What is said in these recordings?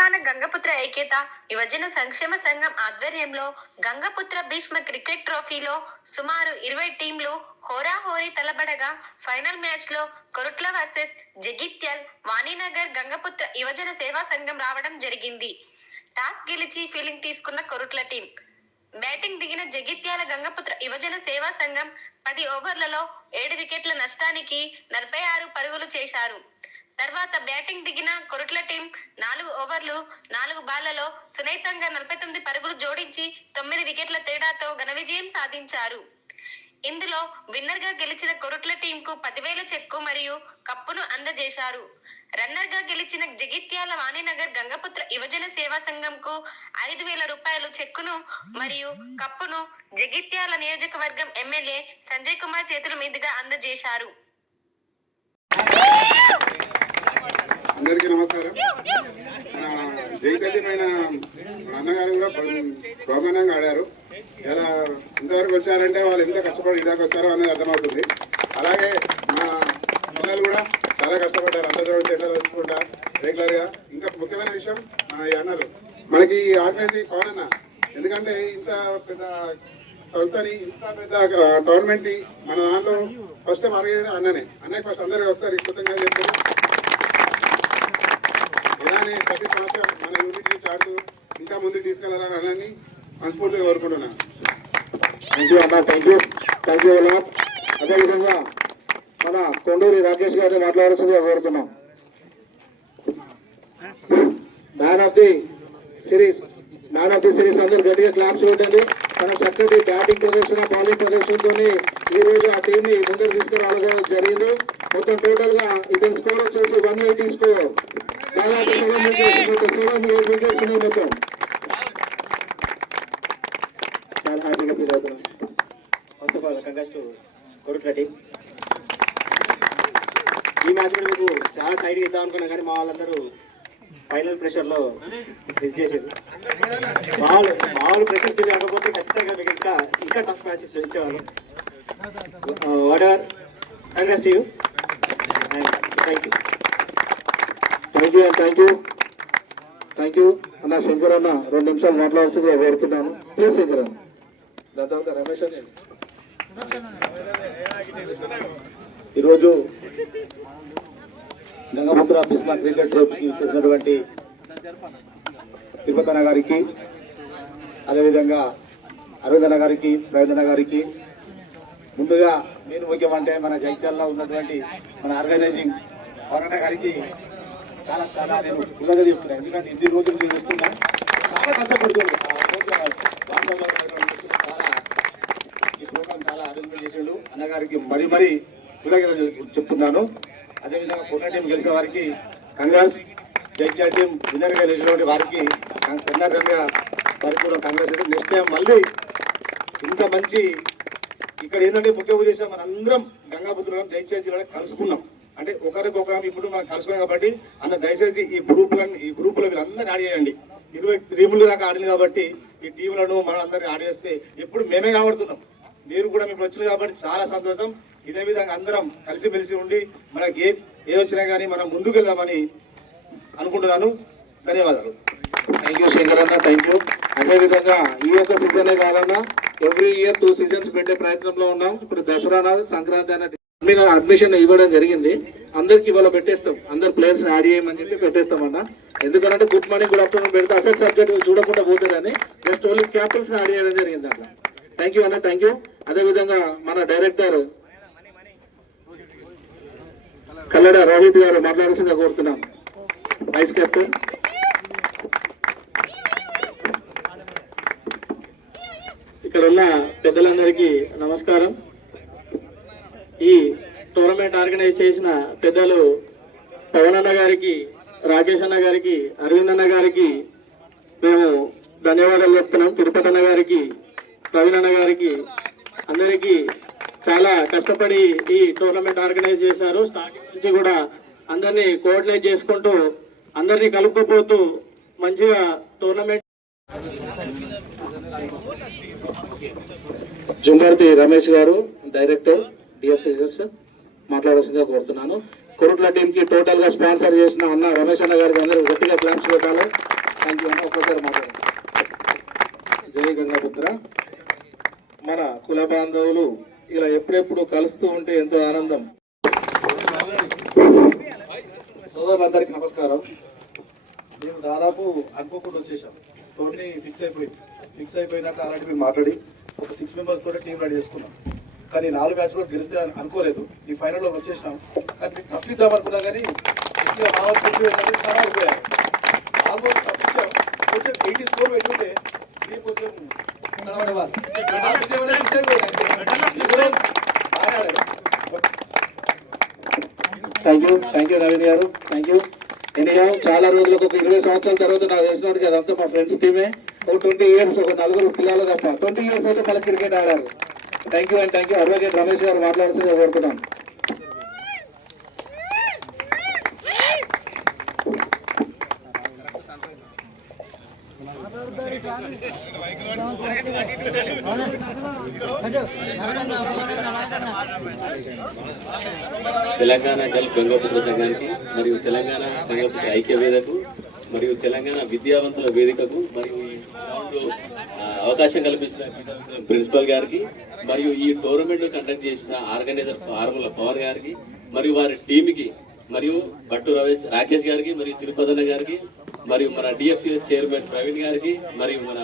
తెలంగాణ గంగపుత్ర ఐక్యత యువజన సంక్షేమ సంఘం ఆధ్వర్యంలో గంగపుత్ర భీష్మ క్రికెట్ ట్రోఫీలో సుమారు 20 టీంలు హోరాహోరీ తలబడగా ఫైనల్ మ్యాచ్ లో కొరుట్ల వర్సెస్ జగిత్యాల్ వాణినగర్ గంగపుత్ర యువజన సేవా సంఘం రావడం జరిగింది. టాస్ గెలిచి ఫీల్డింగ్ తీసుకున్న కొరుట్ల టీం బ్యాటింగ్ దిగిన జగిత్యాల గంగపుత్ర యువజన సేవా సంఘం 10 ఓవర్లలో 7 వికెట్ల నష్టానికి 46 పరుగులు చేశారు. తర్వాత బ్యాటింగ్ దిగిన కొరుట్ల టీం 4 ఓవర్లు 4 బాళ్లలో సున్నితంగా 49 పరుగులు జోడించి 9 వికెట్ల తేడాతో ఘన విజయం సాధించారు. ఇందులో విన్నర్ గా గెలిచిన కొరుట్ల టీంకు 10,000 చెక్కు మరియు కప్పును అందజేశారు. రన్నర్ గా గెలిచిన జగిత్యాల వాణినగర్ గంగపుత్ర యువజన సేవా సంఘంకు 5,000 రూపాయలు చెక్కును మరియు కప్పును జగిత్యాల నియోజకవర్గం ఎమ్మెల్యే సంజయ్ కుమార్ చేతుల మీదుగా అందజేశారు. అందరికీ నమస్కారం. జైతల్యమైన అన్నగారు కూడా బ్రహ్మాండంగా ఆడారు. ఎలా ఇంతవరకు వచ్చారంటే వాళ్ళు ఎంత కష్టపడి ఇదాకా వచ్చారో అనేది అర్థమవుతుంది. అలాగే మా పిల్లలు కూడా చాలా కష్టపడ్డారు. అందరూ చెట్లు వచ్చుకుంటా రెగ్యులర్గా. ఇంకా ముఖ్యమైన విషయం మన ఈ అన్నలు మనకి ఆర్గనైజ్ పవన్ అన్న. ఎందుకంటే ఇంత పెద్ద సంస్థని ఇంత పెద్ద టోర్నమెంట్ ని మన దాంట్లో ఫస్ట్ టైం ఆర్గనైజ్ అన్ననే. అన్నయ్య ఫస్ట్ అందరికీ ఒకసారి కృతజ్ఞతగా చెప్తారు. ఇలానే ప్రతి సంవత్సరం మన యూనిట్ నుంచి ఆడుతూ ఇంకా ముందుకు తీసుకెళ్లాలని అన్నని మనస్ఫూర్తిగా కోరుకుంటున్నాను. థ్యాంక్ యూ అన్న. థ్యాంక్ యూ అలా. అదేవిధంగా మన కొండూరి రాకేష్ గారిని మాట్లాడాల్సిందిగా కోరుతున్నాం. మ్యాన్ ఆఫ్ ది సిరీస్ అందరూ గట్టిగా క్లాప్స్ పెట్టండి. తన చక్కటి బ్యాటింగ్ ప్రదర్శన బౌలింగ్ ప్రదర్శనతో ఈ రోజు ఆ టీం ని ముందుకు తీసుకురావడం జరిగింది. మొత్తం టోటల్ గా ఇతని స్కోర్ వచ్చేసి 180 స్కోర్. దాదాపు 7 వికెట్స్ ఉన్నాయి మొత్తం. చాలా హ్యాపీగా ఫీల్ అవుతున్నాం. First of all congrats to Korutla team. ఈ మ్యాచ్ కూడా మీకు చాలా టైట్గా ఇద్దాం అనుకున్నా కానీ మా వాళ్ళందరూ ఫైనల్ ప్రెషర్ లో మిస్ చేసేది. మామూలు ప్రెషర్ కాకపోతే ఖచ్చితంగా మీకు ఇంకా టఫ్ మ్యాచెస్ ఇచ్చేవాళ్ళు. What ever congrats to you. Thank you అన్న. శంకర్ అన్న 2 నిమిషాలు మాట్లాడాల్సిందిగా కోరుతున్నాను. ప్లీజ్ శంకర్ అన్న. దాని తర్వాత రమేష్ అని. ఈరోజు గంగపుత్ర భీష్మ క్రికెట్ ట్రోఫీకి చేసినటువంటి తిరుపతి అన్న గారికి, అదేవిధంగా అరవింద్ అన్న గారికి, ప్రవీణ్ అన్న గారికి, ముందుగా నేను ముఖ్యమంటే మన జైత్యాల్లో ఉన్నటువంటి మన ఆర్గనైజింగ్ వరణ గారికి చాలా చాలా నేను కృతజ్ఞత చెప్తున్నాను. ఎందుకంటే ఇన్ని రోజులు నేను చూస్తున్నా చాలా కష్టపడుతుంది. ఈ ప్రోగ్రామ్ చాలా అరేంజ్మెంట్ చేసాడు అన్నగారికి మరీ కృతజ్ఞత చెప్తున్నాను. అదేవిధంగా కొన్న టీం గెలిచిన వారికి కంగ్రాట్స్. జైత్యాల టీం విన్నర్ గా గెలిచినటువంటి వారికి పరిపూర్ణ కాంగ్రెస్. నెక్స్ట్ టైం మళ్ళీ ఇంత మంచి ఇక్కడ ఏంటంటే ముఖ్య ఉద్దేశం మన అందరం గంగాపుత్రం జైత్యాల జిల్లాలో కలుసుకున్నాం. అంటే ఒకరికొకరం ఇప్పుడు మనం కలుసుకున్నాం కాబట్టి అన్న దయచేసి ఈ గ్రూపులో వీళ్ళందరినీ యాడ్ చేయండి. 20 టీములు దాకా ఆడింది కాబట్టి ఈ టీంలను మనం అందరినీ యాడ్ చేస్తే ఎప్పుడు మేమే కనబడుతున్నాం. మీరు కూడా మీకు వచ్చింది కాబట్టి చాలా సంతోషం. ఇదే విధంగా అందరం కలిసిమెలిసి ఉండి మనకి ఏది వచ్చినా కానీ మనం ముందుకు వెళ్దామని అనుకుంటున్నాను. ధన్యవాదాలు. థ్యాంక్ యూ శంకర్ అన్న. Thank you. అదేవిధంగా ఈ యొక్క సీజనే కాదన్నా ఎవ్రీ ఇయర్ 2 సీజన్స్ పెట్టే ప్రయత్నంలో ఉన్నాం. ఇప్పుడు దసరా సంక్రాంతి అనే అడ్మిషన్ ఇవ్వడం జరిగింది. అందరికి ఇవాళ పెట్టేస్తాం. అందరు ప్లేయర్స్ యాడ్ చేయమని చెప్పి పెట్టేస్తామన్న. ఎందుకంటే గుడ్ మార్నింగ్ గుడ్ ఆఫ్టర్నూన్ పెడితే అసెట్ సబ్జెక్ట్ చూడకుండా పోతుందని జస్ట్ ఓన్లీ క్యాపిటల్స్ యాడ్ చేయడం జరిగింది అట్లా. థ్యాంక్ యూ అన్న. Thank you. అదేవిధంగా మన డైరెక్టర్ కల్లడ రోహిత్ గారు మాట్లాడాల్సిందిగా కోరుతున్నాం. Vice captain. ఇక్కడ ఉన్న పెద్దలందరికీ నమస్కారం. ఈ టోర్నమెంట్ ఆర్గనైజ్ చేసిన పెద్దలు పవన్ అన్న గారికి, రాకేష్ అన్న గారికి, అరవింద్ అన్న గారికి మేము ధన్యవాదాలు చెప్తున్నాం. తిరుపతి అన్న గారికి, ప్రవీణ్ అన్న గారికి, అందరికీ చాలా కష్టపడి ఈ టోర్నమెంట్ ఆర్గనైజ్ చేశారు. స్టార్టింగ్ నుంచి కూడా అందరినీ కోఆర్డినేట్ చేసుకుంటూ అందరినీ కలుపుకుపోతూ మంచిగా టోర్నమెంట్. జుంబర్తి రమేష్ గారు డైరెక్టర్ DFCS మాట్లాడాల్సిందిగా కోరుతున్నాను. కొరుట్ల టీమ్ కి టోటల్ గా స్పాన్సర్ చేసిన అన్న రమేష్ అన్న గారికి అందరూ గట్టిగా క్లాప్స్ పెట్టాలి. థ్యాంక్ యూ అన్న. ఒక్కసారి మాట్లాడండి. జై గంగాపుత్ర. మన కుల బాంధవులు ఇలా ఎప్పుడెప్పుడు కలుస్తూ ఉంటే ఎంతో ఆనందం. సోదరులందరికీ నమస్కారం. మేము దాదాపు అనుకోకుండా వచ్చేసాం. టోర్నీ ఫిక్స్ అయిపోయినాక అలాంటి మేము మాట్లాడి ఒక 6 మెంబర్స్ తోటి టీం రెడీ చేసుకున్నాం. కానీ 4 మ్యాచ్ కూడా గెలిస్తే అనుకోలేదు. ఈ ఫైనల్లో వచ్చేసాం. కానీ టఫ్ ఇద్దాం అనుకున్నాం, కానీ ఇంకా మా వాళ్ళు కొంచెం ఏంటంటే చాలా అయిపోయారు. ఆల్మోస్ట్ తప్పించాం. కొంచెం 80 స్కోర్ పెట్టుకుంటే మీరు కొంచెం కనబడేవాళ్ళు. థ్యాంక్ యూ నవీన్ గారు. Thank you. ఎనీహౌ చాలా రోజులకు ఒక 20 సంవత్సరాల తర్వాత నాకు తెలిసినట్టు అదంతా మా ఫ్రెండ్స్ టీమే. ఒక 20 ఇయర్స్ ఒక 4 పిల్లలు తప్ప 20 ఇయర్స్ అయితే మళ్ళీ క్రికెట్ ఆడారు. Thank you and thank you. Advocate Ramesh గారు మాట్లాడాల్సిందిగా కోరుతున్నాం. తెలంగాణ గల్ఫ్ గంగాపుత్ర సంఘానికి మరియు తెలంగాణ గంగాపుత్ర ఐక్య వేదికకు మరియు తెలంగాణ విద్యావంతుల వేదికకు మరియు ఈ గ్రౌండ్లో అవకాశం కల్పించిన ప్రిన్సిపల్ గారికి మరియు ఈ టోర్నమెంట్ కండక్ట్ చేసిన ఆర్గనైజర్ ఆర్ముల పవన్ గారికి మరియు వారి టీంకి మరియు భట్టు రాకేష్ గారికి మరియు తిరుపతి గారికి మరియు మన డిఎఫ్సిఎస్ చైర్మన్ ప్రవీణ్ గారికి మరియు మన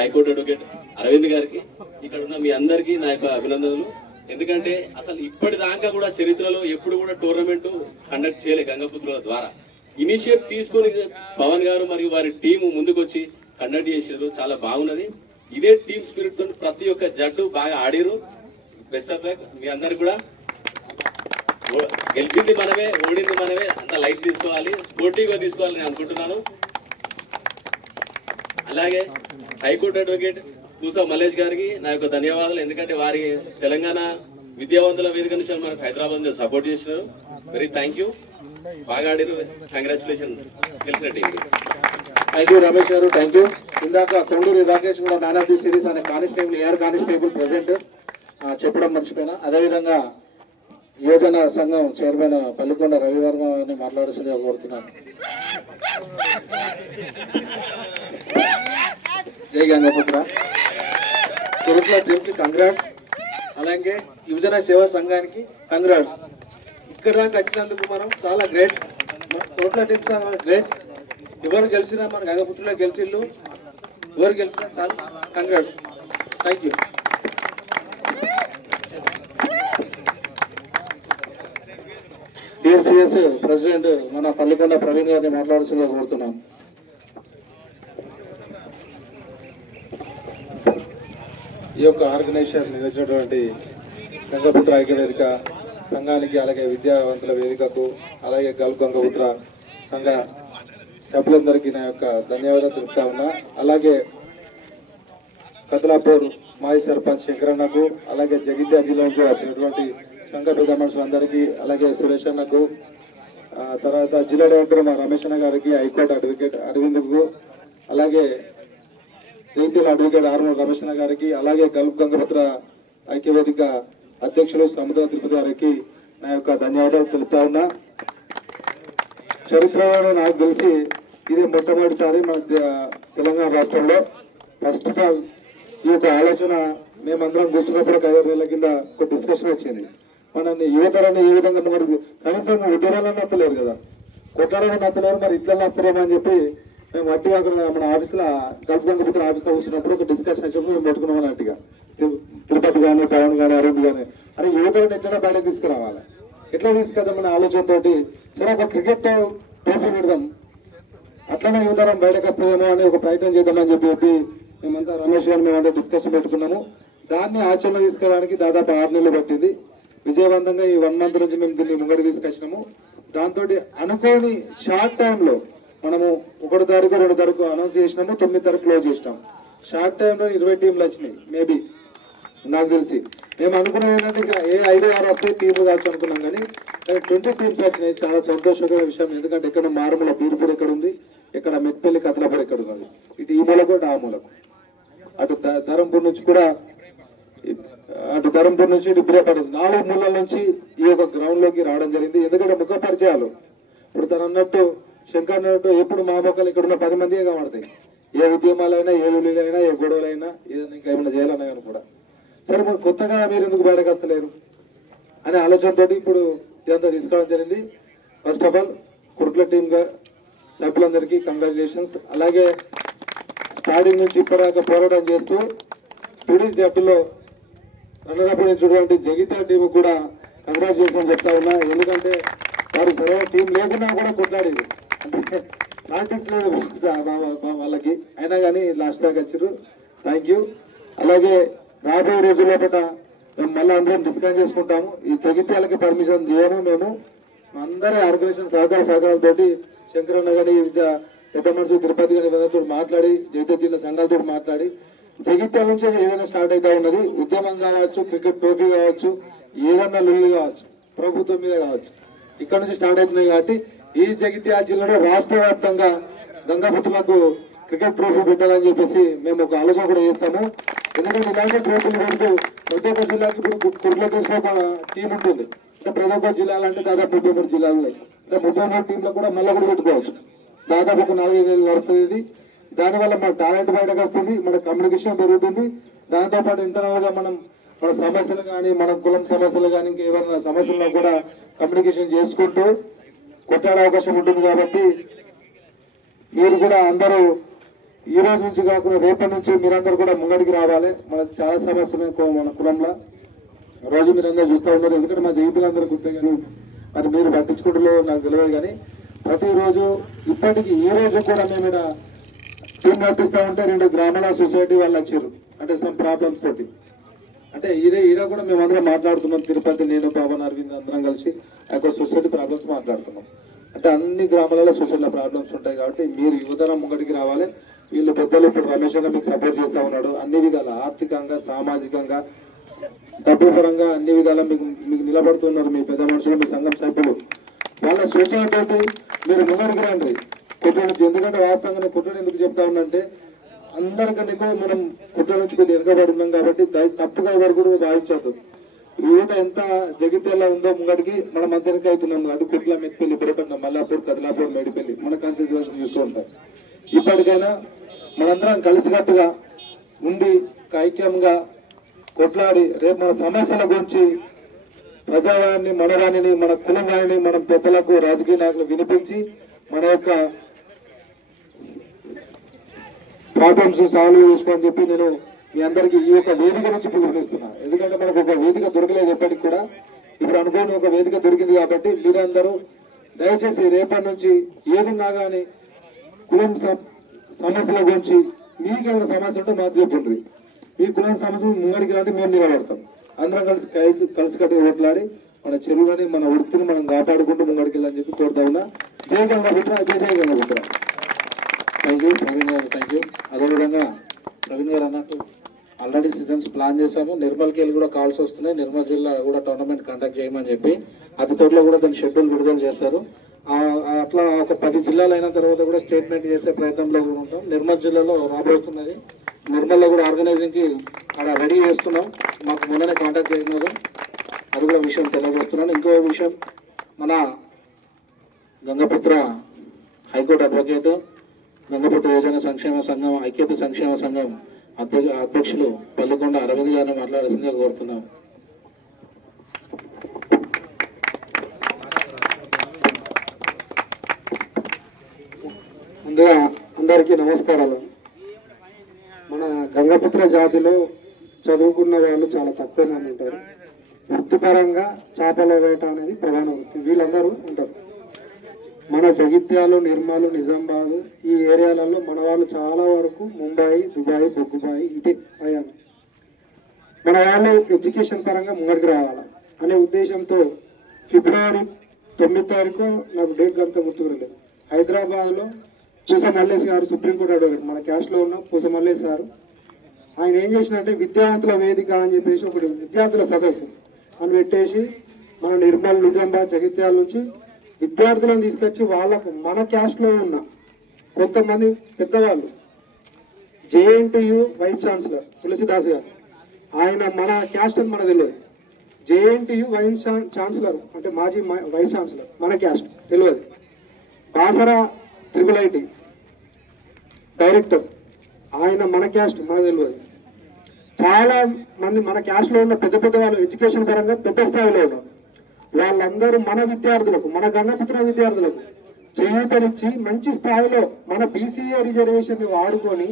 హైకోర్టు అడ్వకేట్ అరవింద్ గారికి ఇక్కడ ఉన్న మీ అందరికీ నా యొక్క అభినందనలు. ఎందుకంటే అసలు ఇప్పటిదాకా కూడా చరిత్రలో ఎప్పుడు కూడా టోర్నమెంట్ కండక్ట్ చేయలే గంగాపుత్రుల ద్వారా. ఇనిషియేట్ తీసుకొని పవన్ గారు మరియు వారి టీము ముందుకొచ్చి కండక్ట్ చేసారు. చాలా బాగున్నది. ఇదే టీమ్ స్పిరిట్ తో ప్రతి ఒక్క జట్టు బాగా ఆడిరు. బెస్ట్ ఆఫ్ లక్ మీ అందరు కూడా. గెలిచింది మనమే, ఓడింది మనమే, అంత లైట్ తీసుకోవాలి, స్పోర్టివ్ గా తీసుకోవాలని నేను అనుకుంటున్నాను. అలాగే హైకోర్టు అడ్వకేట్ పూసా మల్లేష్ గారికి నా యొక్క ధన్యవాదాలు. ఎందుకంటే వారి తెలంగాణ విద్యావంతుల వేదిక నుంచి మనకు హైదరాబాద్ సపోర్ట్ చేసినారు. Very thank you. బాగా ఆడిరు. కంగ్రాచులేషన్స్ గెలిచిన టీంకి. థ్యాంక్ యూ రమేష్ గారు. Thank you. ఇందాక కొండూరి రాకేష్ కూడా మ్యాన్ ఆఫ్ ది సిరీస్ అనే కానిస్టేబుల్ ఏఆర్ కానిస్టేబుల్ ప్రెసిడెంట్ చెప్పడం మర్చిపోయినా. అదేవిధంగా యువజన సంఘం చైర్మన్ పల్లికొండ రవివర్మని మాట్లాడాల్సిందిగా కోరుతున్నాను. జై గంగాపుత్ర. కొరుట్ల టీంకి కంగ్రాట్స్. అలాగే యువజన సేవా సంఘానికి కంగ్రాట్స్. ఇక్కడ దాకా వచ్చినందుకు మనం చాలా గ్రేట్. కొరుట్ల టీం చాలా గ్రేట్. ఎవరు గెలిచినా మన గంగాపుత్రలో గెలిచిళ్ళు, ఎవరు గెలిచినా చాలా congrats. Thank you. DFCS president మన పల్లికొండ ప్రవీణ్ గారిని మాట్లాడాల్సిందిగా కోరుతున్నాం. ఈ యొక్క ఆర్గనైజేషన్ నిర్వహించినటువంటి గంగాపుత్ర ఐక్య వేదిక సంఘానికి, అలాగే విద్యావంతుల వేదికకు, అలాగే గల్ఫ్ గంగాపుత్ర సంఘ సభ్యులందరికీ నా యొక్క ధన్యవాదాలు తెలుపుతా ఉన్నా. అలాగే కదలాపూర్ మాజీ సర్పంచ్ శంకరన్నకు, అలాగే జగిత్యాల జిల్లా నుంచి వచ్చినటువంటి సంఘ పెద్ద మనుషులందరికీ, అలాగే సురేష్ అన్నకు, తర్వాత జిల్లా డైరెక్టర్ మా రమేష్ అన్న గారికి, హైకోర్టు అడ్వకేట్ అరవింద్కు, అలాగే జగిత్యాల అడ్వకేట్ ఆర్మూర్ రమేష్ అన్న గారికి, అలాగే గల్ఫ్ గంగాపుత్ర ఐక్యవేదిక అధ్యక్షులు సముద్ర తిరుపతి గారికి నా యొక్క ధన్యవాదాలు తెలుపుతా ఉన్నా. చరిత్రలో నాకు తెలిసి ఇది మొట్టమొదటిసారి మన తెలంగాణ రాష్ట్రంలో ఫస్ట్ ఆఫ్ ఆల్ ఈ యొక్క ఆలోచన మేమందరం కూర్చున్నప్పుడు 5 నెలల కింద ఒక డిస్కషన్ వచ్చింది. మనల్ని యువతరాన్ని ఏ విధంగా మరి కనీసం ఉద్యోగాలన్నీ వస్తలేరు కదా, కొట్లాడాలని వస్తలేరు, మరి ఇట్లా వస్తారేమో అని చెప్పి మేము అట్టిగా అక్కడ మన ఆఫీస్లో గల్ఫ్ గంగాపుత్ర ఆఫీస్లో కూర్చున్నప్పుడు ఒక డిస్కషన్ వచ్చినప్పుడు మేము పెట్టుకున్నాం అన్నట్టుగా. తిరుపతి కానీ, పవన్ కానీ, అరుణ్ కానీ, అరే యువతలను ఎట్లా బయటకు తీసుకురావాలి, ఎట్లా తీసుకెళ్దామనే ఆలోచనతోటి సరే ఒక క్రికెట్ ట్రోఫీ పెడదాం, అట్లనే యువతరం బయటకు వస్తుందేమో అని ఒక ప్రయత్నం చేద్దామని చెప్పి మేమంతా రమేష్ గారు మేమంతా డిస్కషన్ పెట్టుకున్నాము. దాన్ని ఆచరణ తీసుకురావడానికి దాదాపు 6 నెలలు పట్టింది. విజయవంతంగా ఈ 1 మంత్ నుంచి మేము దీన్ని ముంగడి తీసుకొచ్చినాము. దాంతో అనుకోని షార్ట్ టైంలో మనము 1 తారీఖు 2 తారీఖు అనౌన్స్ చేసినాము, 9 తారీఖు క్లోజ్ చేసినాం. షార్ట్ టైంలో 20 టీంలు వచ్చినాయి. మేబీ నాకు తెలిసి మేము అనుకున్నాం ఏంటంటే ఇంకా 5-6 వస్తే టీంలు కావచ్చు అనుకున్నాం, కానీ 20 టీమ్స్ వచ్చినాయి. చాలా సంతోషకరమైన విషయం. ఎందుకంటే ఎక్కడ మారుమూల బీర్పూర్ ఎక్కడ ఉంది, ఎక్కడ మెట్పల్లి కదలాపూర్ ఎక్కడ ఉన్నది, ఇటు ఈ మూలకు అటు ఆ మూలకు, అటు ధరంపూర్ నుంచి కూడా అటు ధరంపూర్ నుంచి ఇటు బ్రేపర్ 4 మూలల నుంచి ఈ యొక్క గ్రౌండ్ లోకి రావడం జరిగింది. ఎందుకంటే ముఖ పరిచయాలు ఇప్పుడు తను అన్నట్టు శంకర్ అన్నట్టు ఎప్పుడు మా మొక్కలు ఇక్కడ ఉన్న 10 మందిగా కనబడతాయి. ఏ ఉద్యమాలైనా, ఏ విలువలైనా, ఏ గొడవలైనా, ఏదైనా ఇంకా ఏమైనా చేయాలన్నా కానీ కూడా. సరే మరి కొత్తగా మీరు ఎందుకు బయటకు వస్తలేరు అనే ఆలోచనతో ఇప్పుడు ఇదంతా తీసుకోవడం జరిగింది. ఫస్ట్ ఆఫ్ ఆల్ కుర్కుల టీమ్గా సభ్యులందరికీ కంగ్రాచులేషన్స్. అలాగే స్టార్టింగ్ నుంచి ఇప్పటిదాకా పోరాటం చేస్తూ తుడి జట్టులో రన్నరప్ ఇచ్చినటువంటి జగిత్యాల టీం కూడా కంగ్రాచులేషన్ చెప్తా ఉన్నా. ఎందుకంటే వారు సరైన టీం లేకున్నా కూడా కొట్లాడేది, అంటే ప్రాక్టీస్ లేదు వాళ్ళకి, అయినా కానీ లాస్ట్ దాకా వచ్చారు. Thank you. అలాగే రాబోయే రోజుల్లో మేము మళ్ళీ అందరం డిస్కస్ చేసుకుంటాము. ఈ జగిత్యాలకి పర్మిషన్ చేయము మేము. అందరి ఆర్గనైజేషన్ సహకారాలతోటి శంకరన్న గారి పెద్ద మనుషులు తిరుపతి గారి విధానంతో మాట్లాడి, జగిత్యాల జిల్లా సంఘాలతో మాట్లాడి జగిత్యాల నుంచి ఏదైనా స్టార్ట్ అవుతా ఉన్నది. ఉద్యమం కావచ్చు, క్రికెట్ ట్రోఫీ కావచ్చు, ఏదన్నా లొల్లి కావచ్చు, ప్రభుత్వం మీద కావచ్చు, ఇక్కడ నుంచి స్టార్ట్ అవుతున్నాయి. కాబట్టి ఈ జగిత్యాల జిల్లాలో రాష్ట్ర వ్యాప్తంగా గంగాపుత్రులకు క్రికెట్ ట్రోఫీ పెట్టాలని చెప్పేసి మేము ఒక ఆలోచన కూడా చేస్తాము. ఎందుకంటే ఇలాంటి ట్రోఫీలు పెడుతూ ప్రతి ఒక్క జిల్లాకి ఇప్పుడు కుర్ల కోసం ఒక టీం ఉంటుంది. అంటే ప్రతి ఒక్క జిల్లాలు అంటే దాదాపు 33 జిల్లాలు ఉన్నాయి. అంటే 33 టీంలో కూడా మళ్ళీ కూడా పెట్టుకోవచ్చు. దాదాపు ఒక 4-5 ఏళ్ళు వస్తుంది ఇది. దానివల్ల మన టాలెంట్ బయటకు వస్తుంది, మన కమ్యూనికేషన్ పెరుగుతుంది. దాంతోపాటు ఇంటర్నల్ గా మన సమస్యలు కానీ, మన కులం సమస్యలు కానీ, ఇంకేమైనా సమస్యలను కూడా కమ్యూనికేషన్ చేసుకుంటూ కొట్టాడే అవకాశం ఉంటుంది. కాబట్టి మీరు కూడా అందరూ ఈ రోజు నుంచి కాకుండా రేపటి నుంచి మీరందరూ కూడా ముంగడికి రావాలి. మనకు చాలా సమస్యలు మన కులంలో రోజు మీరందరూ చూస్తూ ఉన్నారు. ఎందుకంటే మా జీవితాలందరూ గుర్తే కానీ మరి మీరు పట్టించుకుంటూ నాకు తెలియదు. కానీ ప్రతిరోజు ఇప్పటికీ ఈ రోజు కూడా మేము ఇక్కడ టీం నడిపిస్తూ ఉంటే 2 గ్రామాల సొసైటీ వాళ్ళు వచ్చారు, అంటే సమ్ ప్రాబ్లమ్స్ తోటి. అంటే ఈడ కూడా మేమందరం మాట్లాడుతున్నాం. తిరుపతి, నేను, పవన్, అరవింద్ అందరం కలిసి ఆ యొక్క సొసైటీ ప్రాబ్లమ్స్ మాట్లాడుతున్నాం. అంటే అన్ని గ్రామాలలో సొసైటీలో ప్రాబ్లమ్స్ ఉంటాయి. కాబట్టి మీరు యువతరం ముంగడికి రావాలి. వీళ్ళు పెద్దలు ఇప్పుడు రమేష్ అన్న మీకు సపోర్ట్ చేస్తూ ఉన్నాడు. అన్ని విధాల ఆర్థికంగా, సామాజికంగా, డబ్బు పరంగా అన్ని విధాలా మీకు నిలబడుతున్నారు. మీ పెద్ద మనుషులు, మీ సంఘం సభ్యులు వాళ్ళ సూచనతోటి మీరు ముంగడికి రండి కుట్ర నుంచి. ఎందుకంటే వాస్తవంగా కుట్రను ఎందుకు చెప్తా ఉన్నంటే అందరికన్నా ఎక్కువ మనం కుట్ర నుంచి కొద్దిగా వెనుకబడి ఉన్నాం. కాబట్టి తప్పుగా ఎవరు కూడా భావించద్దు. యువత ఎంత జగిత్యాల ఉందో ముంగడికి మనం అంత వెనక అవుతున్నాం. అటు కుట్ల, మెట్పల్లి, బుడపట్నం, మల్లాపూర్, కదిలాపూర్, మేడిపల్లి మన కాన్స్టిట్యూషన్ చూస్తూ ఉంటాం. ఇప్పటికైనా మనందరం కలిసికట్టుగా ఉండి ఐక్యంగా కొట్లాడి రేపు మన సమస్యల గురించి ప్రజావాణిని, మనవాణిని, మన కులవాణిని మనం పెద్దలకు, రాజకీయ నాయకులు వినిపించి మన యొక్క ప్రాబ్లమ్స్ సాల్వ్ చేసుకోని చెప్పి నేను మీ అందరికీ ఈ యొక్క వేదిక నుంచి పిలుపునిస్తున్నా. ఎందుకంటే మనకు ఒక వేదిక దొరకలేదు ఎప్పటికి కూడా. ఇప్పుడు అనుకోని ఒక వేదిక దొరికింది. కాబట్టి మీరందరూ దయచేసి రేపటి నుంచి ఏదున్నా కానీ కులం సమస్యల గురించి మీకేమైనా సమస్య ఉంటే మాకు చెప్పండి. మీ కులం సమస్యలు ముంగడికి రండి, మేము నిలబడతాం. అందరం కలిసికట్టుగా ఓట్లాడి మన చెరువులని, మన వృత్తిని మనం కాపాడుకుంటూ ముంగడికి వెళ్ళని చెప్పి కోరుతా ఉన్నా. జై గంగాపుత్ర, జై జై గంగాపుత్ర. థ్యాంక్ యూ ప్రవీణ్ గారు, థ్యాంక్ యూ. అదేవిధంగా ప్రవీణ్ గారు అన్నట్టు ఆల్రెడీ సీజన్స్ ప్లాన్ చేశాము. నిర్మల్కి వెళ్ళి కూడా కాల్స్ వస్తున్నాయి. నిర్మల్ జిల్లా కూడా టోర్నమెంట్ కండక్ట్ చేయమని చెప్పి అతి త్వరలో కూడా దాని షెడ్యూల్ విడుదల చేశారు. అట్లా ఒక 10 జిల్లాలు అయిన తర్వాత కూడా స్టేట్మెంట్ చేసే ప్రయత్నంలో కూడా ఉంటాం. నిర్మల్ జిల్లాలో రాబోతున్నది. నిర్మల్లో కూడా ఆర్గనైజింగ్కి అక్కడ రెడీ చేస్తున్నాం. మాకు మొన్ననే కాంటాక్ట్ చేసినారు. అది కూడా విషయం తెలియజేస్తున్నాను. ఇంకో విషయం, మన గంగపుత్ర హైకోర్టు అడ్వకేట్, గంగపుత్ర యోజన సంక్షేమ సంఘం, ఐక్యత సంక్షేమ సంఘం అధ్యక్షులు పల్లికొండ అరవింద్ గారిని మాట్లాడాల్సిందిగా కోరుతున్నాం. ముందుగా అందరికీ నమస్కారాలు. మన గంగపుత్ర జాతిలో చదువుకున్న వాళ్ళు చాలా తక్కువ మంది ఉంటారు. వృత్తిపరంగా చేపల వేట అనేది ప్రధాన వృత్తి, వీళ్ళందరూ ఉంటారు. మన జగిత్యాలు, నిర్మల్, నిజామాబాద్ ఈ ఏరియాలలో మన వాళ్ళు చాలా వరకు ముంబాయి, దుబాయ్, బొగ్గుబాయి ఇటే అయ్యాను. మన వాళ్ళు ఎడ్యుకేషన్ పరంగా ముంగడికి రావాలి అనే ఉద్దేశంతో ఫిబ్రవరి 9 తారీఖు, నాకు డేట్ అంతా గుర్తుకురాలేదు, హైదరాబాద్లో పూస మల్లేష్ గారు, సుప్రీంకోర్టు అడ్వకేట్, మన క్యాస్ట్లో ఉన్న పూస మల్లేష్ గారు, ఆయన ఏం చేసినంటే విద్యార్థుల వేదిక అని చెప్పేసి ఒకటి విద్యార్థుల సదస్సు అని పెట్టేసి మన నిర్మల్, నిజామాబాద్, జగిత్యాల నుంచి విద్యార్థులను తీసుకొచ్చి వాళ్ళకు మన క్యాస్ట్లో ఉన్న కొంతమంది పెద్దవాళ్ళు, జేఎన్టీయు వైస్ ఛాన్సలర్ తులసిదాస్ గారు, ఆయన మన క్యాస్ట్ అని మనకు తెలియదు. జేఎన్టీయు వైస్ ఛాన్సలర్ అంటే మాజీ వైస్ ఛాన్సలర్ మన క్యాస్ట్ తెలియదు. బాసరా IIIT డైరెక్టర్ ఆయన మన క్యాస్ట్ మనకు తెలియదు. చాలా మంది మన క్యాస్ట్లో ఉన్న పెద్ద పెద్ద వాళ్ళు ఎడ్యుకేషన్ పరంగా పెద్ద స్థాయిలో ఉన్నారు. వాళ్ళందరూ మన విద్యార్థులకు, మన గంగపుత్ర విద్యార్థులకు చేయూతనిచ్చి మంచి స్థాయిలో మన BCA రిజర్వేషన్ని వాడుకొని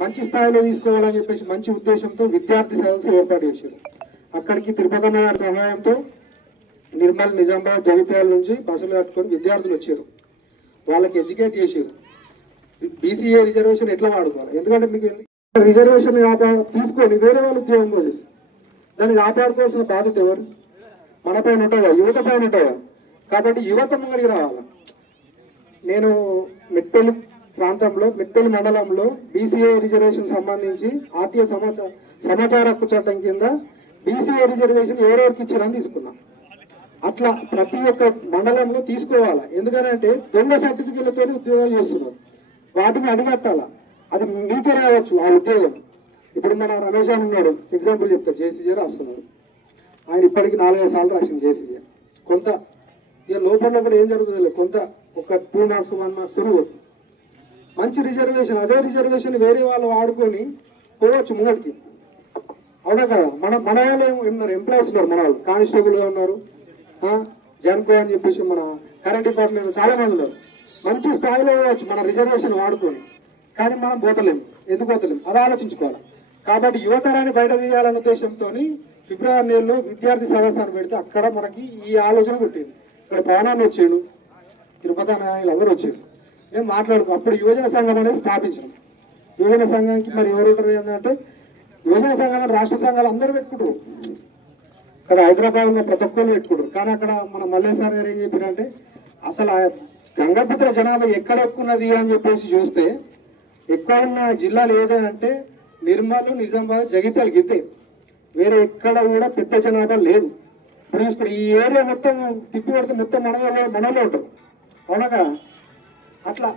మంచి స్థాయిలో తీసుకోవాలని చెప్పేసి మంచి ఉద్దేశంతో విద్యార్థి సదస్సు ఏర్పాటు చేశారు. అక్కడికి తిరుపతి గారి సహాయంతో నిర్మల్, నిజామాబాద్, జగిత్యాల నుంచి బస్సులు కట్టుకొని విద్యార్థులు వచ్చారు. వాళ్ళకి ఎడ్యుకేట్ చేశారు BCA రిజర్వేషన్ ఎట్లా వాడుకోవాలి. ఎందుకంటే మీకు రిజర్వేషన్ తీసుకొని వేరే వాళ్ళు ఉద్యోగం చేస్తారు. దాన్ని కాపాడుకోవాల్సిన బాధ్యత ఎవరు? మన పైన ఉంటుందా, యువత పైన ఉంటుందా? కాబట్టి యువత ముంగడికి రావాలి. నేను మెట్పల్లి ప్రాంతంలో, మెట్పల్లి మండలంలో BCA రిజర్వేషన్ సంబంధించి RTI సమాచార హక్కు చట్టం కింద BCA రిజర్వేషన్ ఎవరెవరికి ఇచ్చారని తీసుకున్నా. అట్లా ప్రతి ఒక్క మండలంలో తీసుకోవాలా. ఎందుకంటే దొంగ సర్టిఫికెట్లతో ఉద్యోగాలు చేస్తున్నారు. వాటిని అడిగట్టాలా. అది మీకే రావచ్చు ఆ ఉద్యోగం. ఇప్పుడు మన రమేష్ అని ఉన్నాడు, ఎగ్జాంపుల్ చెప్తారు, JCJ రాస్తున్నాడు. ఆయన ఇప్పటికి 4-5 సార్లు రాసింది JCJ. కొంత ఇక లోపల కూడా ఏం జరుగుతుంది, కొంత ఒక 2 మార్క్స్ 1 మార్క్స్ పోతుంది. మంచి రిజర్వేషన్, అదే రిజర్వేషన్ వేరే వాళ్ళు వాడుకొని పోవచ్చు ముంగడికి. అవునా కదా? మన వాళ్ళు ఉన్నారు, ఎంప్లాయీస్ ఉన్నారు, మన వాళ్ళు కానిస్టేబుల్గా ఉన్నారు, జన్కో అని చెప్పేసి మన కరెంట్ డిపార్ట్మెంట్ చాలా మంది ఉన్నారు. మంచి స్థాయిలో పోవచ్చు మన రిజర్వేషన్ వాడుకొని. కానీ మనం పోతలేము. ఎందుకు పోతలేము అది ఆలోచించుకోవాలి. కాబట్టి యువతరాన్ని బయట తీయాలనే ఉద్దేశంతో ఫిబ్రవరి నెలలో విద్యార్థి సదస్సాన్ని పెడితే అక్కడ మనకి ఈ ఆలోచన పుట్టింది. ఇక్కడ పవనాన్ని వచ్చాడు, తిరుపతి నాయకులు అందరూ వచ్చారు. మేము మాట్లాడుకో అప్పుడు యువజన సంఘం అనేది స్థాపించాం. యువజన సంఘానికి మరి ఎవరు ఏంటంటే యువజన సంఘం రాష్ట్ర సంఘాలు అందరూ పెట్టుకుంటారు. ఇక్కడ హైదరాబాద్లో ప్రతి ఒక్కరు పెట్టుకుంటారు. కానీ అక్కడ మన మల్లేశ్వర గారు ఏం చెప్పారంటే అసలు గంగపుత్ర జనాభా ఎక్కడ ఎక్కున్నది అని చెప్పేసి చూస్తే ఎక్కువ ఉన్న జిల్లాలు ఏదంటే నిర్మల్, నిజామాబాద్, జగిత్యాల గిత్తే. వేరే ఎక్కడ కూడా పెద్ద జనాభా లేదు. ఇప్పుడు చూసుకుని ఈ ఏరియా మొత్తం తిప్పి పడితే మొత్తం మనలో ఉంటారు. అవునగా? అట్లా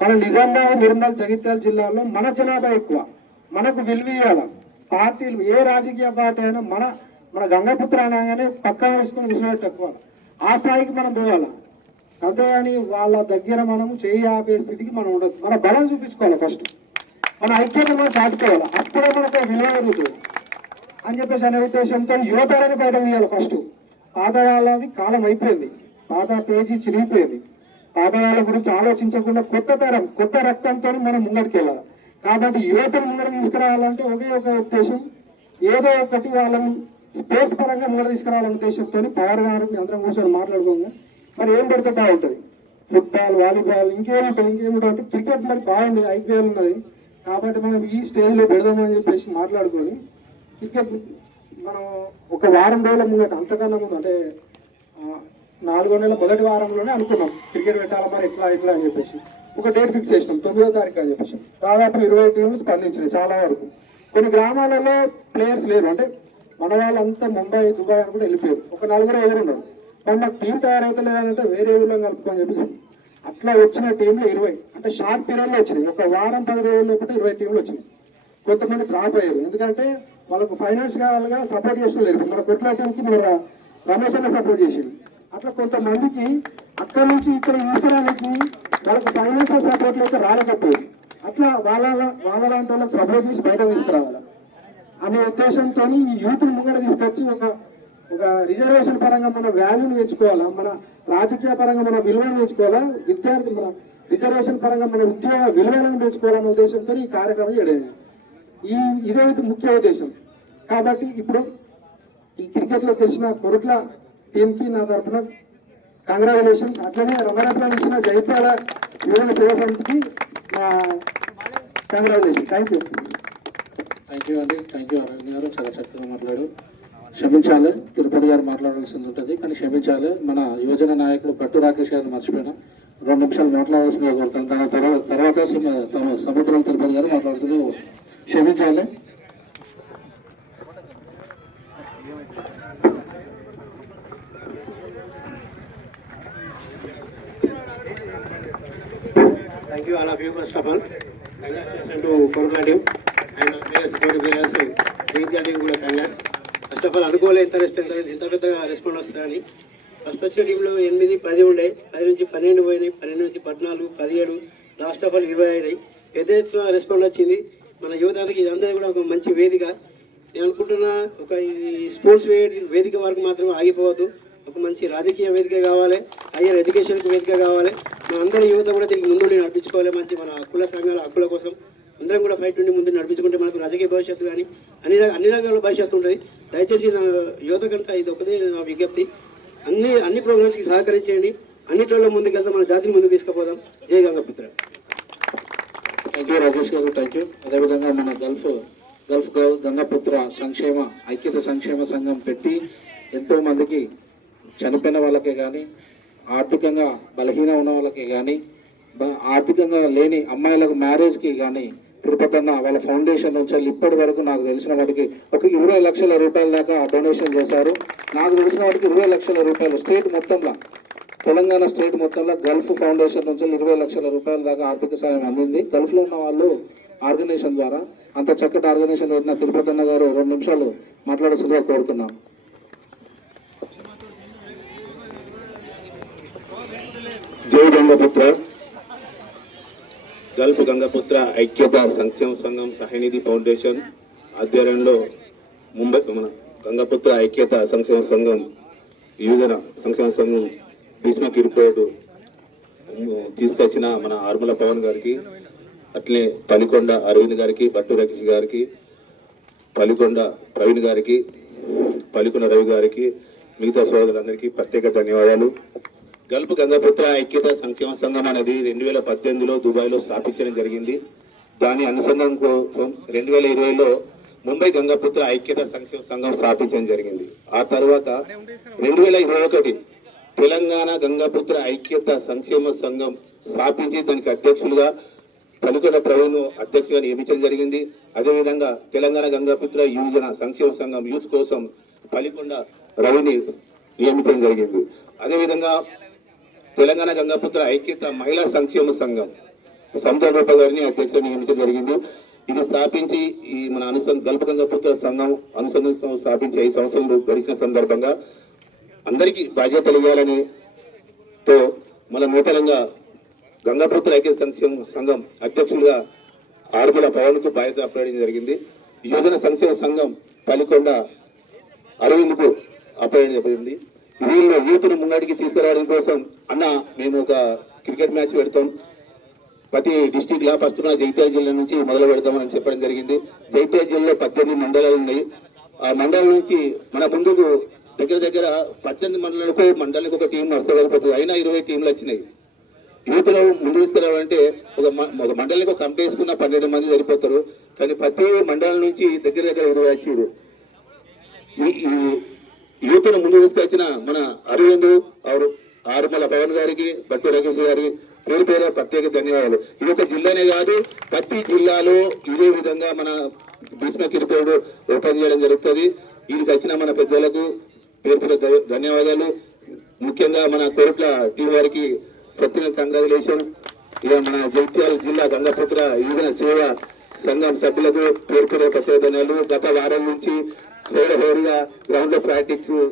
మన నిజామాబాద్, నిర్మల్, జగిత్యాల జిల్లాలో మన జనాభా ఎక్కువ. మనకు విలువ ఇవ్వాలి. పార్టీలు ఏ రాజకీయ పార్టీ అయినా మన గంగపుత్ర అనగానే పక్కన వేసుకొని విసినట్టు ఎక్కువ. ఆ స్థాయికి మనం పోవాలి. అంతేగాని వాళ్ళ దగ్గర మనం చేయి ఆపే స్థితికి మనం ఉండదు. మన బలం చూపించుకోవాలి. ఫస్ట్ మన ఐక్యత మనం చాటుకోవాలి. అప్పుడే మనకు విలువ పెరుగుతుంది అని చెప్పేసి అనే ఉద్దేశంతో యువతరాన్ని బయట తీయాలి. ఫస్ట్ పాత వాళ్ళది కాలం అయిపోయింది, పాత పేజీ చిరిగిపోయింది. పాత వాళ్ళ గురించి ఆలోచించకుండా కొత్త తరం, కొత్త రక్తంతో మనం ముంగడికి వెళ్ళాలి. కాబట్టి యువతను ముంగడ తీసుకురావాలంటే ఒకే ఒక ఉద్దేశం, ఏదో ఒకటి వాళ్ళని స్పోర్ట్స్ పరంగా ముంగడ తీసుకురావాలనే ఉద్దేశంతో పవర్ గారు అందరం కూర్చొని మాట్లాడుకోగా మరి ఏం పెడితే బాగుంటుంది. ఫుట్బాల్, వాలీబాల్, ఇంకేముంటుంది అంటే క్రికెట్ మరి బాగుంది, IPL ఉన్నది. కాబట్టి మనం ఈ స్టేజ్లో పెడదామని చెప్పేసి మాట్లాడుకొని క్రికెట్ మనం ఒక వారం రోజుల ముంగట, అంతకన్నా ముందు అంటే 4వ నెల మొదటి వారంలోనే అనుకున్నాం క్రికెట్ పెట్టాలా మరి ఇట్లా అని చెప్పేసి ఒక డేట్ ఫిక్స్ చేసినాం. 9వ తారీఖు అని చెప్పేసి దాదాపు 20 టీంలు స్పందించినాయి. చాలా వరకు కొన్ని గ్రామాలలో ప్లేయర్స్ లేరు. అంటే మన వాళ్ళంతా ముంబై, దుబాయ్ అని కూడా వెళ్ళిపోయారు. ఒక 4-5 ఉన్నారు. మరి మాకు టీం తయారైతే లేదంటే వేరే ఊళ్ళో కలుపుకొని చెప్పి అట్లా వచ్చిన టీంలు 20, అంటే షార్ట్ పీరియడ్లో వచ్చినాయి. ఒక వారం 10 రోజుల్లో ఒకటి 20 టీంలు వచ్చినాయి. కొంతమంది డ్రాప్ అయ్యారు. ఎందుకంటే వాళ్ళకు ఫైనాన్షియల్గా సపోర్ట్ చేసలేదు. మన కొట్ల టీంకి మన రమేష్ అన్న సపోర్ట్ చేసింది. అట్లా కొంతమందికి అక్కడ నుంచి ఇక్కడ తీసుకురానికి వాళ్ళకి ఫైనాన్షియల్ సపోర్ట్ అయితే రాలేకపోయింది. అట్లా వాళ్ళ లాంటి వాళ్ళకి సపోర్ట్ చేసి బయట తీసుకురావాలి అనే ఉద్దేశంతో ఈ యూత్ని ముంగడ తీసుకొచ్చి ఒక రిజర్వేషన్ పరంగా మన వాల్యూని పెంచుకోవాలా, మన రాజకీయ పరంగా మన విలువను పెంచుకోవాలా, విద్యార్థి మన రిజర్వేషన్ పరంగా మన ఉద్యోగ విలువలను పెంచుకోవాలనే ఉద్దేశంతో ఈ కార్యక్రమం చేయడం ఇదే ముఖ్య ఉద్దేశం. కాబట్టి ఇప్పుడు ఈ క్రికెట్లో గెలిచిన కొరుట్ల టీంకి నా తరఫున కంగ్రాచులేషన్. అట్లనే రమణపల్లి ఇచ్చిన జైత్యాల యువజన సేవా సమితికి కంగ్రాచులేషన్. థ్యాంక్ యూ అండి. థ్యాంక్ యూ అరవింద్ గారు, చాలా చక్కగా మాట్లాడు. క్షమించాలి, తిరుపతి గారు మాట్లాడాల్సింది ఉంటుంది కానీ క్షమించాలి. మన యువజన నాయకులు పట్టు రాకేష్ గారిని మర్చిపోయినా 2 నిమిషాలు మాట్లాడాల్సిందిగా కోరుతాను. దాని తర్వాత సముద్రం తిరుపతి గారు మాట్లాడాల్సింది క్షమించాలి. Thank you all of you first of all. Congratulations to Korla team and players, players. Jayanti team కూడా కంగ్రాట్స్. ఫస్ట్ ఆఫ్ ఆల్ అనుకోలే ఇంత పెద్దగా రెస్పాండ్ వస్తుందని. ఫస్ట్ వచ్చిన టీంలో 8, 10 ఉండే, 10 నుంచి 12 పోయినాయి, 12 నుంచి 14, 17, లాస్ట్ ఆఫ్ ఆల్ 20 అయినాయి. పెద్ద ఎత్తున రెస్పాండ్ వచ్చింది. మన యువతకి ఇదంతా కూడా ఒక మంచి వేదిక. నేను అనుకుంటున్నా ఒక ఈ స్పోర్ట్స్ వేదిక వరకు మాత్రం ఆగిపోవద్దు. ఒక మంచి రాజకీయ వేదిక కావాలి, హైయర్ ఎడ్యుకేషన్కి వేదిక కావాలి. మన అందరి యువత కూడా దీనికి ముందు నడిపించుకోవాలి. మంచి మన హక్కుల సంఘాల హక్కుల కోసం అందరం కూడా బయట నుండి ముందు నడిపించుకుంటే మనకు రాజకీయ భవిష్యత్తు కానీ అన్ని రంగాల భవిష్యత్తు ఉంటుంది. దయచేసి నా యువత కంటే ఇది ఒకటే నా విజ్ఞప్తి. అన్ని ప్రోగ్రామ్స్కి సహకరించండి. అన్నిట్లలో ముందుకెళ్తాం, మన జాతిని ముందుకు తీసుకుపోదాం. జై గంగపుత్ర. థ్యాంక్ యూ రాజేష్ గారు, థ్యాంక్ యూ. అదేవిధంగా మన గల్ఫ్ గంగపుత్ర ఐక్యత సంక్షేమ సంఘం పెట్టి ఎంతో మందికి చనిపోయిన వాళ్ళకే కానీ, ఆర్థికంగా బలహీన ఉన్న వాళ్ళకే కానీ, ఆర్థికంగా లేని అమ్మాయిలకు మ్యారేజ్కి కానీ తిరుపతి అన్న వాళ్ళ ఫౌండేషన్ నుంచి ఇప్పటి వరకు నాకు తెలిసిన వాటికి ఒక 20 లక్షల రూపాయల దాకా డొనేషన్ చేశారు. నాకు తెలిసిన వాటికి 20 లక్షల రూపాయలు స్టేట్ మొత్తంలో, తెలంగాణ స్టేట్ మొత్తంలో గల్ఫ్ ఫౌండేషన్ నుంచి 20 లక్షల రూపాయల దాకా ఆర్థిక సాయం అందింది. గల్ఫ్లో ఉన్న వాళ్ళు ఆర్గనైజేషన్ ద్వారా. అంత చక్కటి ఆర్గనైజేషన్ పెట్టిన తిరుపతి అన్న గారు 2 నిమిషాలు మాట్లాడాల్సిందిగా కోరుతున్నాం. జై గంగపుత్ర. గల్ఫ్ గంగపుత్ర ఐక్యత సంక్షేమ సంఘం సహాయనిధి ఫౌండేషన్ ఆధ్వర్యంలో ముంబై మన గంగపుత్ర ఐక్యత సంక్షేమ సంఘం యువజన సంక్షేమ సంఘం భీష్మకి రిపోర్ట్ తీసుకొచ్చిన మన ఆర్మల పవన్ గారికి, అట్లే పలికొండ అరవింద్ గారికి, బట్టు రాకేష్ గారికి, పలికొండ ప్రవీణ్ గారికి, పలికొండ రవి గారికి, మిగతా సోదరులందరికీ ప్రత్యేక ధన్యవాదాలు. గల్ఫ్ గంగపుత్ర ఐక్యత సంక్షేమ సంఘం అనేది 2018లో దుబాయ్లో స్థాపించడం జరిగింది. దాని అనుసంధానం కోసం 2020లో ముంబై గంగపుత్ర ఐక్యత సంక్షేమ సంఘం స్థాపించడం జరిగింది. ఆ తర్వాత 2021 తెలంగాణ గంగపుత్ర ఐక్యత సంక్షేమ సంఘం స్థాపించి దానికి అధ్యక్షులుగా పలికొండ ప్రవీణ్ అధ్యక్షులుగా నియమించడం జరిగింది. అదేవిధంగా తెలంగాణ గంగపుత్ర యువజన సంక్షేమ సంఘం యూత్ కోసం పలికొండ రవిని నియమించడం జరిగింది. అదేవిధంగా తెలంగాణ గంగపుత్ర ఐక్యత మహిళా సంక్షేమ సంఘం సంతోష గారిని అధ్యక్షులు నియమించడం జరిగింది. ఇది స్థాపించి ఈ మన గల్ఫ్ గంగపుత్ర సంఘం అనుసంధానం స్థాపించి 5 సంవత్సరాలు గడిచిన సందర్భంగా అందరికీ బాధ్యతలు ఇవ్వాలని తో మన నూతనంగా గంగపుత్ర ఐక్యత సంక్షేమ సంఘం అధ్యక్షులుగా ఆర్మల పవన్ కు బాధ్యత అప్పగించడం జరిగింది. యువజన సంక్షేమ సంఘం పలికొండ అరవింద్ కు అప్పగించడం జరిగింది. వీళ్ళు యూత్ను ముంగడికి తీసుకురావడం కోసం అన్న మేము ఒక క్రికెట్ మ్యాచ్ పెడతాం, ప్రతి డిస్టిక్ లా ఫస్ట్ జగిత్యాల జిల్లా నుంచి మొదలు పెడతామని చెప్పడం జరిగింది. జగిత్యాల జిల్లాలో 18 మండలాలు ఉన్నాయి. ఆ మండలం నుంచి మన ముందుకు దగ్గర 18 మండలానికి ఒక టీం వస్తగలిపోతుంది. అయినా 20 టీంలు వచ్చినాయి. యూత్లో ముందు తీసుకురావాలంటే ఒక మండలానికి ఒక కమిటీ వేసుకున్న 12 మంది సరిపోతారు. కానీ ప్రతి మండలం నుంచి దగ్గర 20 వచ్చారు. ఈ యూత్ను ముందు తీసుకొచ్చిన మన అరవింద్ ఆరుమల పవన్ గారికి, బట్టు రాకేష్ గారికి పేరు ప్రత్యేక ధన్యవాదాలు. ఇది ఒక జిల్లానే కాదు, ప్రతి జిల్లాలో ఇదే విధంగా మన భీష్మకి రిపోర్ట్ ఓపెన్ చేయడం జరుగుతుంది. వీరికి వచ్చిన మన పెద్దలకు పేరు ధన్యవాదాలు. ముఖ్యంగా మన కోరుట్ల టీం వారికి ప్రత్యేక కంగ్రాచులేషన్. ఇక మన జగిత్యాల జిల్లా గంగపుత్ర యువజన సేవ సంఘం సభ్యులకు పేరు ప్రత్యేక ధన్యవాదాలు. గత వారం నుంచి హోరీగా గ్రౌండ్ లో ప్రాక్టీస్